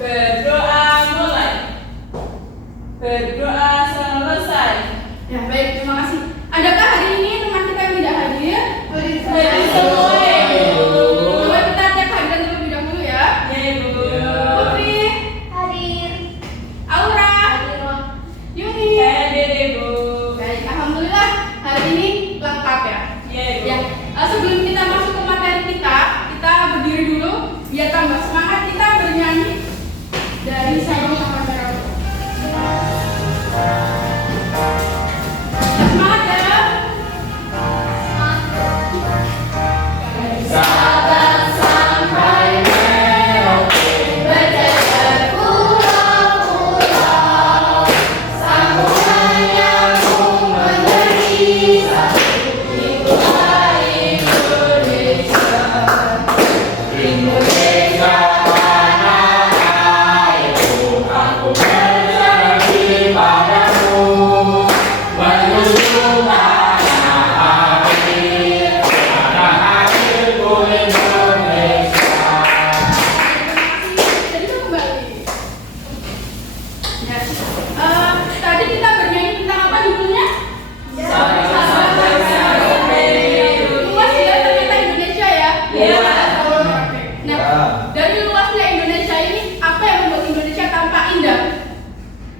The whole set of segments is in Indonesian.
Berdoa mulai. Berdoa selesai. Ya, baik, terima kasih. Adakah hari ini teman kita yang tidak hadir? Hadir semua ya, Ibu. Coba kita cek hadiran terlebih dahulu ya. Ya, Ibu. Putri, Hadir. Aura, Hadir. Yuni. Hadir, Ibu. Baik, alhamdulillah hari ini lengkap ya. Ya, Ibu. Ya, sebelum kita masuk ke materi kita berdiri dulu biar tambah semangat. Kita bernyanyi dari Sabang sampai Merauke. Semangat ya. Sabang sampai Merauke, berjajar pulau-pulau, sambungan nyambung menjadi satu. Itulah Indonesia, Indonesia tanah airku, aku berbagi padamu, menuju tanah air, tanah airku Indonesia. Jadi kita kembali. Ya. Tadi kita bernyanyi tentang apa judulnya? Sabang sampai Merauke. Luas ya ternyata Indonesia ya. Iya. Nah, dari luasnya Indonesia ini, apa yang membuat Indonesia tampak indah?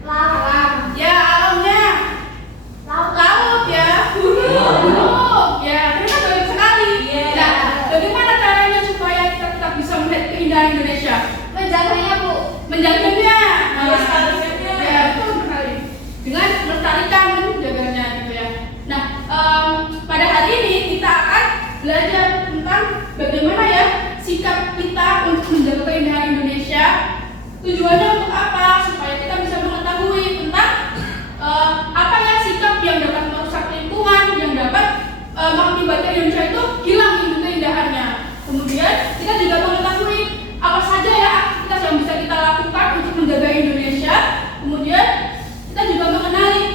Laut. Ya, alamnya. Laut ya. Gunung. Ya, ternyata banyak sekali. Iya. Nah, bagaimana caranya supaya kita tetap bisa melihat keindahan Indonesia? Menjaganya, Bu. Menjaganya. Melestarikannya. Ya, betul sekali. Dengan melestarikan, menjaganya gitu ya. Nah, pada hari ini kita akan belajar tentang bagaimana ya sikap kita untuk menjaga keindahan Indonesia. Tujuannya untuk apa? Supaya kita bisa mengetahui tentang apa ya sikap yang dapat merusak lingkungan, yang dapat mengakibatkan Indonesia itu hilang keindahannya. Kemudian kita juga mengetahui apa saja ya aktivitas yang bisa kita lakukan untuk menjaga Indonesia. Kemudian kita juga mengenali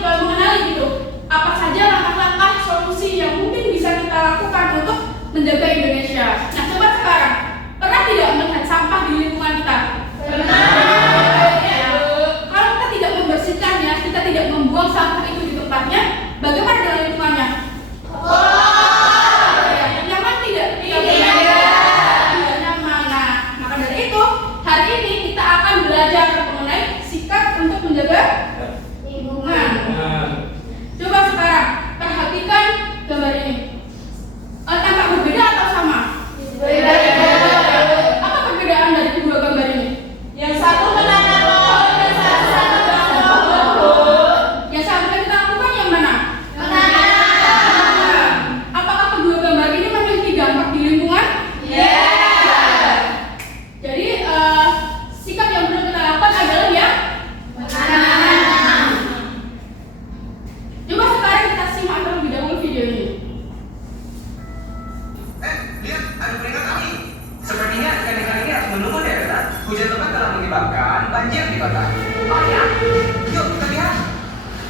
gitu apa saja langkah-langkah solusi yang mungkin bisa kita lakukan untuk menjaga Indonesia. Nah, coba sekarang, pernah tidak melihat sampah di lingkungan kita? Ya. Kalau kita tidak membersihkannya, kita tidak membuang sampah itu di tempatnya, bagaimana dengan lingkungannya? Ya, nyaman tidak? Tidak nyaman. Nah, maka dari itu, hari ini kita akan belajar mengenai sikap untuk menjaga lingkungan. Coba sekarang perhatikan gambar ini. Tampak berbeda atau sama? Apa perbedaan dari kedua gambar ini? Yang satu menanam pohon, yang satu menanam pohon. Yang seharusnya kita lakukan yang mana? Menanam. Apakah kedua gambar ini memiliki dampak di lingkungan? Iya. Jadi sikap yang perlu kita lakukan adalah ya Menanam. coba sekarang kita simak terlebih dahulu video ini. Lihat, ada peringatan angin. Sepertinya ikan-ikan ini harus menunggu daerah. Hujan lebat telah menyebabkan banjir di kota. Oh ya, Yuk, kita lihat.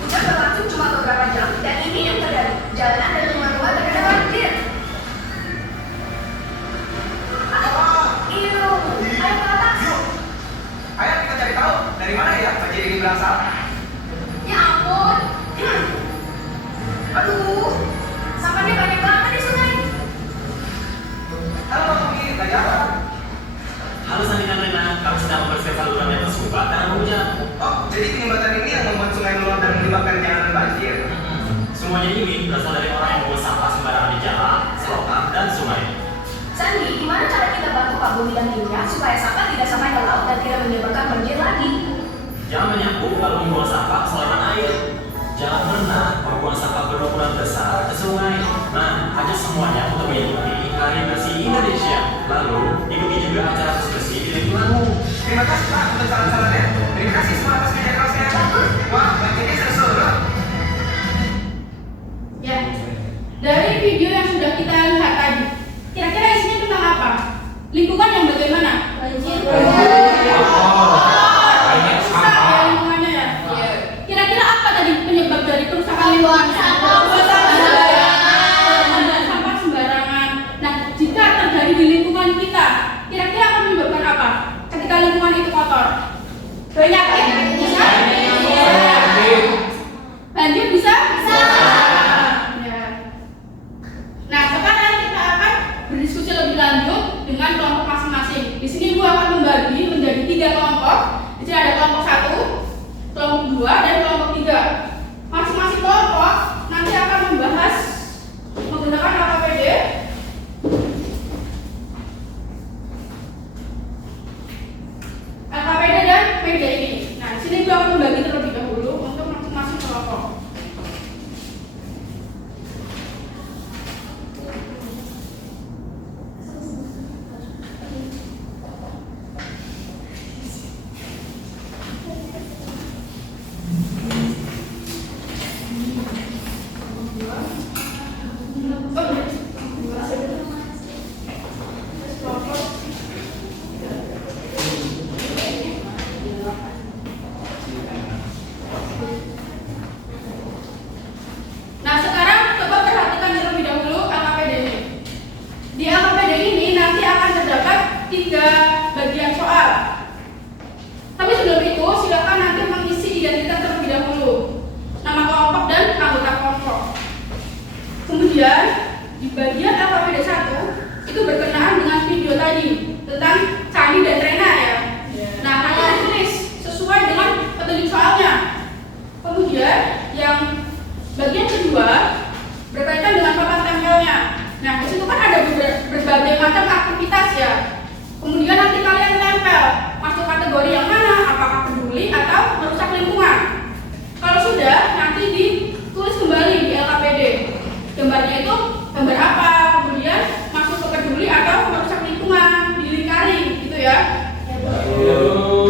hujan berlangsung cuma beberapa jam dan ini yang terjadi. Jalanan dan rumah-rumah terkena banjir. Ayo ke atas. Yuk. Ayo kita cari tahu dari mana ya banjir ini berasal. Ya ampun. Aduh, sampahnya banyak banget di sungai. Halo, Pak Tommy, lagi apa? Halo Sandi dan Rena, kami sedang membersihkan saluran yang tersumbat karena hujan. Oh, jadi penyumbatan ini yang membuat sungai meluap dan menyebabkan jalanan banjir. Semuanya ini berasal dari orang yang membuang sampah sembarangan di jalan, selokan, dan sungai. Sandi, gimana cara kita bantu Pak Bumi dan timnya supaya sampah tidak sampai ke laut dan tidak menyebabkan banjir lagi? Jangan menyapu lalu membuang sampah ke saluran air. Jangan pernah membuang sampah berukuran besar ke sungai. Nah, ajak semuanya untuk mengikuti Hari Bersih Indonesia. Lalu, ikuti juga acara bersih di lingkunganmu. Terima kasih, Pak, untuk saran-sarannya. Terima kasih semua atas kerja kerasnya. Bagus. Wah, banjirnya seru-seru. Ya. Dari video yang sudah kita lihat tadi, kira-kira isinya tentang apa? Lingkungan yang bagaimana? Banjir. Rusak ya lingkungannya ya. Kira-kira apa tadi penyebab dari kerusakan lingkungan? Sampah sembarangan. Nah, jika terjadi di lingkungan kita, kira-kira akan menyebabkan apa? Ketika lingkungan itu kotor. longsor? Banyak ya? Bisa? Banjir bisa? Bisa. Ya. Nah, sekarang kita akan berdiskusi lebih lanjut dengan kelompok masing-masing. Di sini gua akan membagi menjadi 3 kelompok. Di sini ada kelompok 1, kelompok 2, dan kelompok 3. Masing-masing kelompok nanti akan membahas menggunakan AKPD. AKPD dan media ini. Nah, di sini gua akan membagi terlebih dahulu untuk masing-masing kelompok. Nah, sekarang coba perhatikan terlebih dahulu AKPD ini. Di AKPD ini nanti akan terdapat 3 bagian soal. Tapi sebelum itu, silakan nanti mengisi identitas terlebih dahulu, nama kelompok dan anggota kelompok. Kemudian di bagian AKPD 1 itu berkenaan dengan video tadi tentang Candi dan Rena ya. Nah, kalian tulis sesuai dengan petunjuk soalnya. Kemudian yang bagian kedua berkaitan dengan papan tempelnya. Nah, di situ kan ada berbagai macam aktivitas ya. Kemudian nanti kalian tempel masuk kategori yang mana, apakah peduli atau merusak lingkungan. Kalau sudah, nanti ditulis kembali di LKPD. Gambarnya itu gambar apa, kemudian masuk ke peduli atau merusak lingkungan, dilingkari gitu ya.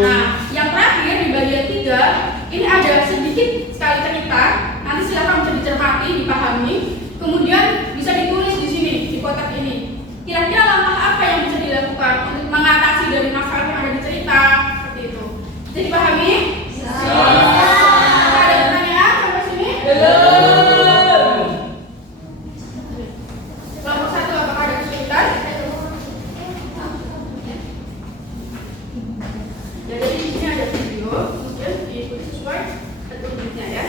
Nah, yang terakhir di bagian 3 ini ada sedikit sekali cerita. Nanti silakan bisa dicermati, dipahami, kemudian bisa ditulis di sini di kotak ini. Kira-kira langkah apa yang bisa dilakukan untuk mengatasi dari masalah yang ada di cerita seperti itu? Bisa dipahami? Bisa. Ada pertanyaan sampai sini? Belum. Kelompok 1 apakah ada kesulitan? Ya, jadi di sini ada video, kemudian diikuti sesuai petunjuknya ya.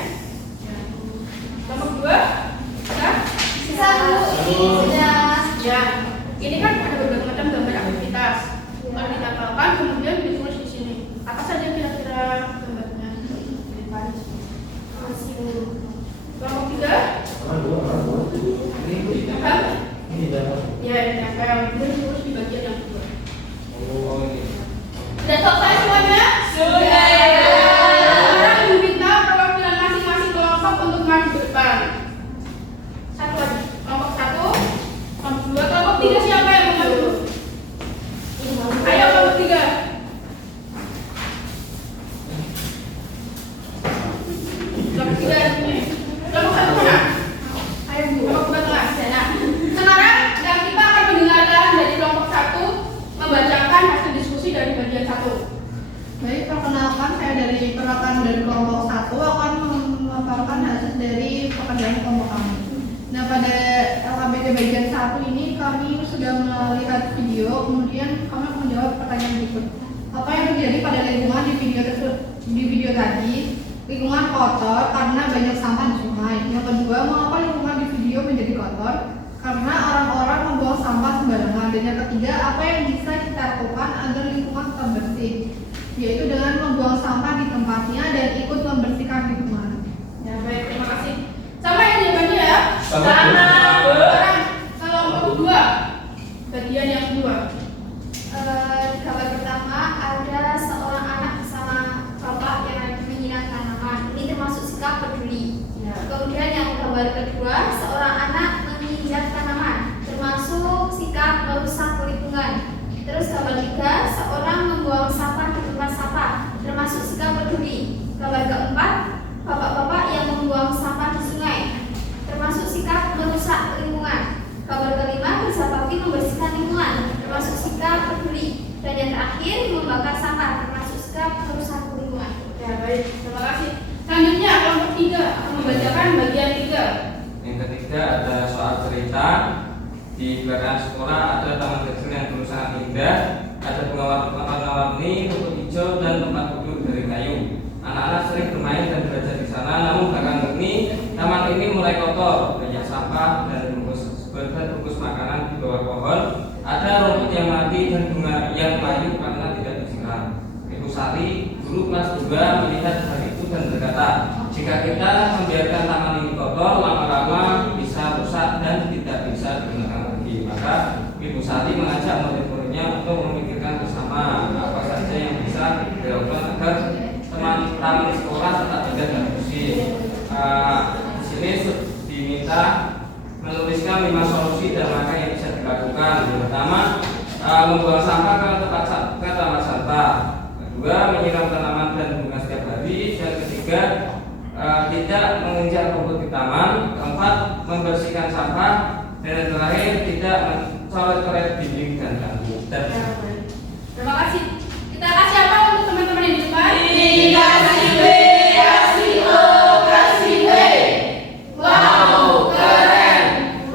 Kelompok 2 bisa? Bisa Bu, ini sudah. Ya, ini kan ada berbagai macam gambar aktivitas. Kalau ditempelkan kemudian ditulis di sini. Apa saja kira-kira gambarnya? Kelompok 3? Paham? Ya, ditempel. Kemudian ditulis di bagian yang kedua. Sudah selesai semuanya? Sudah. Sekarang diminta perwakilan masing-masing kelompok untuk maju ke depan. Satu lagi, kelompok 1, kelompok 2, kelompok 3 siapa yang mau maju? Ayo kelompok 3. Kelompok 3 ini. Kelompok 1 mana? Ayo Bu, kelompok 2 tengah. Nah, sekarang kita akan mendengarkan dari kelompok 1 membacakan hasil diskusi dari bagian 1. Baik, perkenalkan saya dari perwakilan dari kelompok 1 akan memaparkan hasil dari pekerjaan kelompok kami. Nah, pada LKPD bagian 1 ini kami sudah melihat video, kemudian kami akan menjawab pertanyaan berikut. Apa yang terjadi pada lingkungan di video tadi? Lingkungan kotor karena banyak sampah di sungai. Yang kedua, mengapa lingkungan di video menjadi kotor? Karena orang-orang membuang sampah sembarangan. Dan yang ketiga, apa yang bisa kita lakukan agar lingkungan tetap bersih? Yaitu dengan membuang sampah di tempatnya dan ikut membersihkan lingkungan. Ya, baik, terima kasih. Sama ya jawabannya ya? Sama. Sekarang kelompok 2, bagian yang kedua. Di gambar pertama ada seorang anak bersama bapak yang menyiram tanaman. Ini termasuk sikap peduli. Kemudian yang gambar kedua, seorang anak menginjak tanaman, termasuk sikap merusak lingkungan. Terus gambar 3, seorang membuang sampah di tempat sampah, termasuk sikap peduli. Gambar keempat, bapak-bapak yang membuang sampah di sungai, termasuk sikap merusak lingkungan. Gambar kelima, kerja bakti membersihkan lingkungan, termasuk sikap peduli. Dan yang terakhir, membakar sampah, termasuk sikap merusak lingkungan. Ya, baik, terima kasih. Selanjutnya kelompok 3 akan membacakan bagian 3. Yang ketiga ada soal cerita. Di belakang sekolah ada taman kecil yang dulu sangat indah. Ada bunga berwarna-warni, rumput hijau, dan tempat duduk dari kayu. Anak-anak sering bermain dan belajar di sana, namun belakangan ini taman ini mulai kotor, banyak sampah dan bungkus makanan di bawah pohon. Ada rumput yang mati dan bunga yang layu karena tidak disiram. Ibu Sari, guru kelas 2, melihat hal itu dan berkata, jika kita membiarkan taman ini kotor, lama-lama bisa rusak dan tidak bisa digunakan lagi. Maka Ibu Sari mengajak murid-muridnya untuk memikirkan bersama apa saja yang bisa dilakukan agar taman sekolah tetap indah dan bersih. Di sini diminta menuliskan 5 solusi dan langkah yang bisa dilakukan. Yang pertama, membuang sampah ke tempat sampah. Kedua, menyiram tanaman dan bunga setiap hari. Dan ketiga, tidak menginjak rumput di taman. Keempat, membersihkan sampah. Dan yang terakhir, tidak mencoret-coret dinding dan bangku. Terima kasih. Kita kasih apa untuk teman-teman yang di depan? Kasih B, kasih O, kasih B. Wow, keren.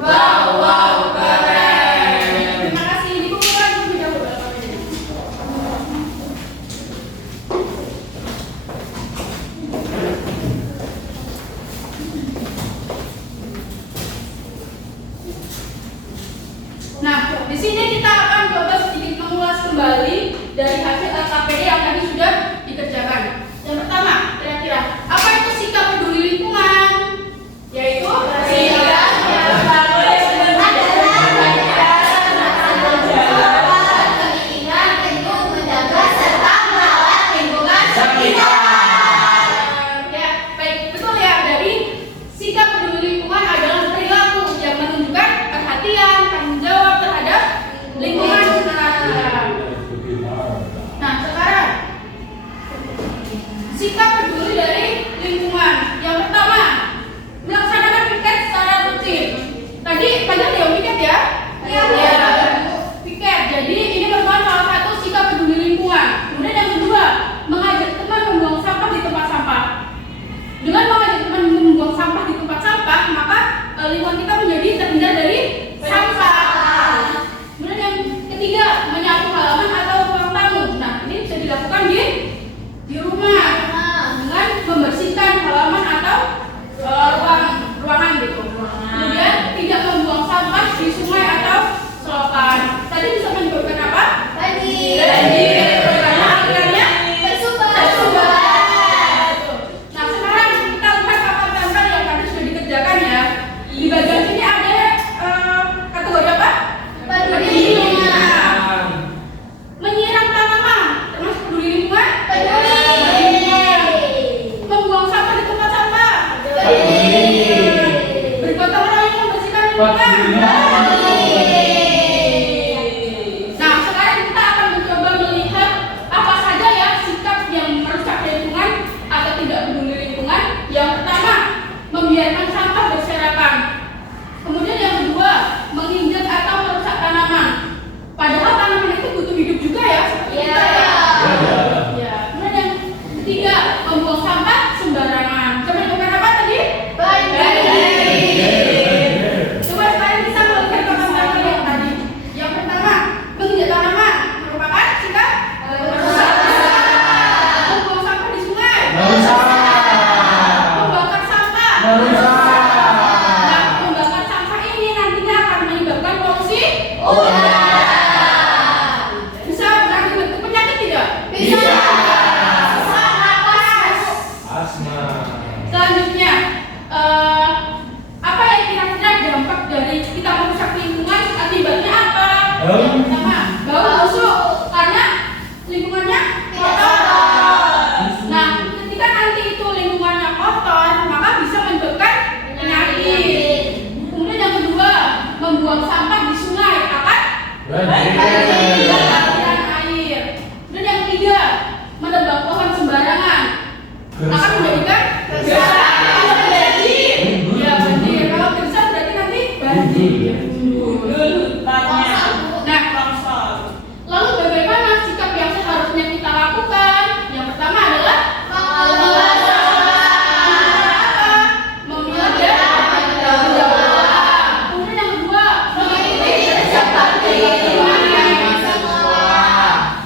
Wow, keren. Terima kasih. Dibukukan terlebih dahulu. Nah, di sini kita akan coba sedikit mengulas kembali dari hasil LKPD yang tadi sudah dikerjakan. Yang pertama, kira-kira apa itu sikap peduli lingkungan? Yaitu sikap yang bagus keinginan untuk menjaga serta merawat lingkungan sekitar. Ya, baik, betul ya. Dari sikap peduli lingkungan adalah perilaku yang menunjukkan perhatian, tanggung jawab terhadap lingkungan sekitar. Nah, sekarang sikap peduli dari lingkungan. Yang pertama, melaksanakan piket secara rutin. Tadi banyak yang piket ya? Iya. Piket. Jadi ini merupakan salah satu sikap peduli lingkungan. Kemudian yang kedua, mengajak teman membuang sampah di tempat sampah. Dengan mengajak teman membuang sampah di tempat sampah, maka lingkungan kita menjadi terhindar dari sampah. Kemudian yang ketiga, menyapu halaman atau ruang tamu. Nah, ini bisa dilakukan di rumah dengan membersihkan halaman atau ruangan gitu. Kemudian tidak membuang sampah di sungai atau selokan. Tadi bisa menyebabkan apa? Banjir. Karena alirannya tersumbat. Nah, sekarang kita lihat apa-apa yang tadi sudah dikerjakan ya. Di bagian sini ada kategori apa? Menyiram tanaman, termasuk peduli lingkungan? Membuang sampah di tempat sampah? Bergotong royong membersihkan lingkungan? Nah, sekarang kita akan mencoba melihat apa saja ya sikap yang merusak lingkungan atau tidak peduli lingkungan. Yang pertama, membiarkan sampah berserakan. Kemudian yang kedua, menginjak atau merusak tanaman. Padahal tanaman itu butuh hidup juga ya, seperti kita ya. Ya. Kemudian yang ketiga, membuang sampah sembarangan. Coba lakukan apa tadi? Coba sekarang kita melihat contoh-contoh yang tadi. Yang pertama, menginjak tanaman merupakan sikap merusak. Membuang sampah di sungai. Membakar sampah. Nah, membakar sampah ini nantinya akan menyebabkan polusi udara. Bisa berakibat penyakit tidak? Bisa. Asma. Selanjutnya, apa yang kira-kira dampak dari kita merusak lingkungan? Akibatnya apa? Yang pertama, bau busuk karena lingkungannya kotor. Nah, ketika nanti itu lingkungannya kotor, maka bisa menyebabkan penyakit. Kemudian yang kedua, membuang sampah di sungai akan aliran air. Dan yang ketiga, menebang pohon sembarangan akan menjadikan banjir. Ya, banjir. Kalau gersang berarti nanti banjir. Nah, lalu bagaimana sikap yang seharusnya kita lakukan? Yang pertama adalah memilah dan mendaur. Kemudian yang kedua, mengikuti seperti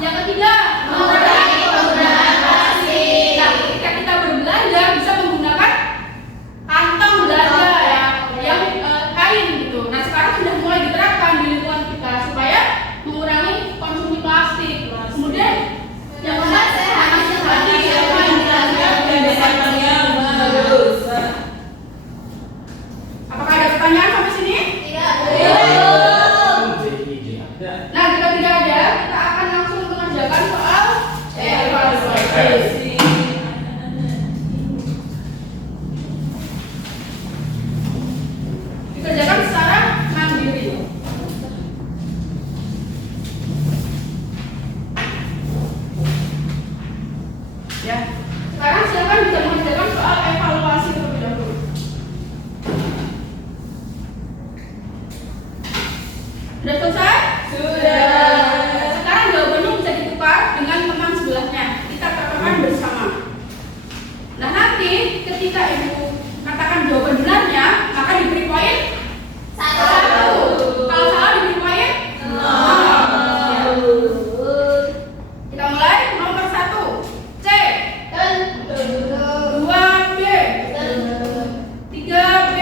yang Dikerjakan secara mandiri. Ya. Sekarang silakan bisa mengerjakan soal evaluasi terlebih dahulu. Sudah selesai? Sudah. Sekarang jawabannya bisa ditukar dengan teman sebelahnya. Kita katakan bersama. Nah, nanti ketika ibu katakan jawaban benarnya, maka diberi poin 1. Kalau salah diberi poin 0. Kita mulai. Nomor 1 C, 2 B, 3 B,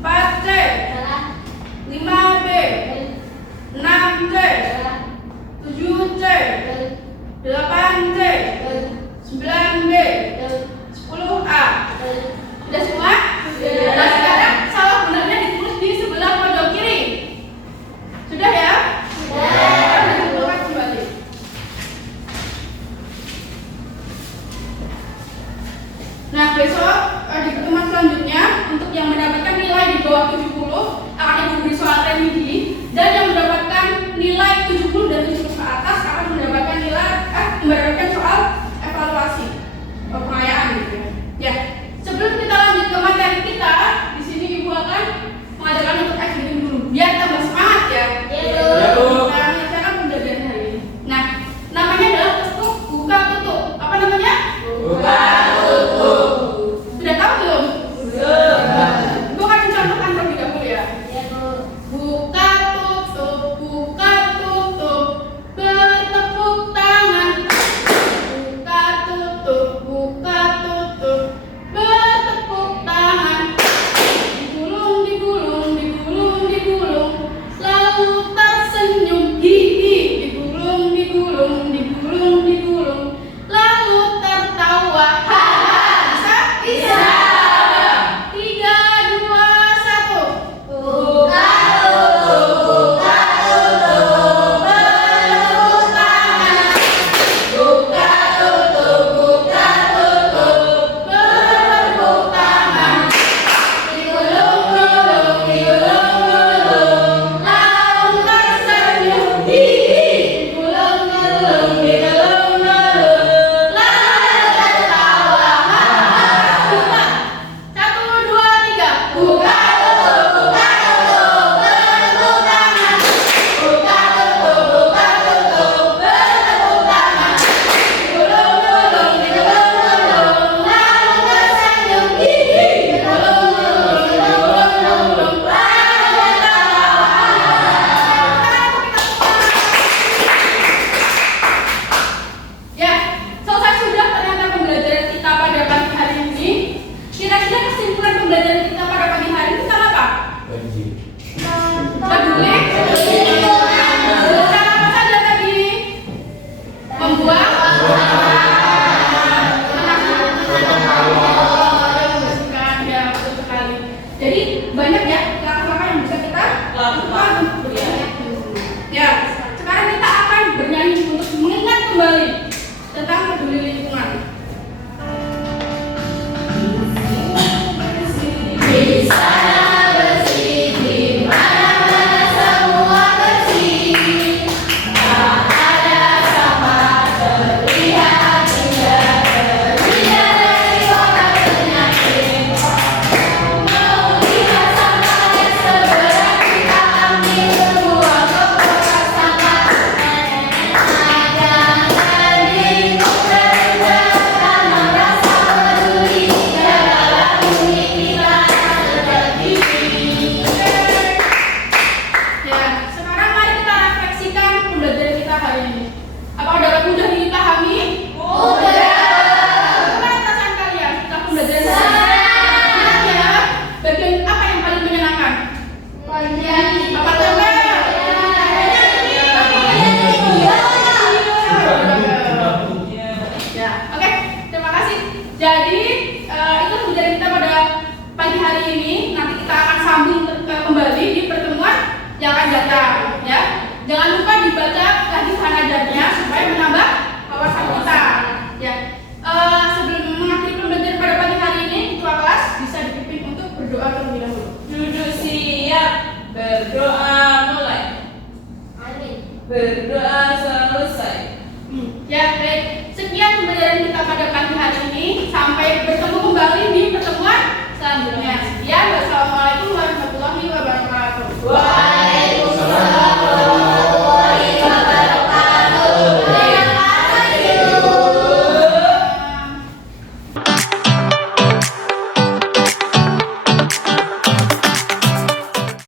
4 C, 5 B, 6 C, 7 C, 8 C, 9 B, 10 A. Sudah semua? Nah, sekarang salah benarnya ditulis di sebelah pojok kiri. Sudah ya? Sudah. Dikumpulkan kembali. Nah, besok di pertemuan selanjutnya untuk yang mendapatkan nilai di bawah 70 akan ibu beri soal remedi, dan yang mendapatkan nilai 70 dan 70 ke atas akan mendapatkan soal evaluasi pengayaan gitu ya. Ya, sebelum kita lanjut ke materi kita, di sini ibu akan mengajarkan untuk activity dulu biar tambah semangat ya. Ya, Bu. Nah, mengerjakan pembelajaran hari ini. Nah, namanya adalah ketuk buka tutup. Apa namanya? Buka tutup. Sudah tahu belum? Sudah. Ibu akan mencontohkan terlebih dahulu ya. Buka tutup, kita pada pagi hari ini. Sampai bertemu kembali di pertemuan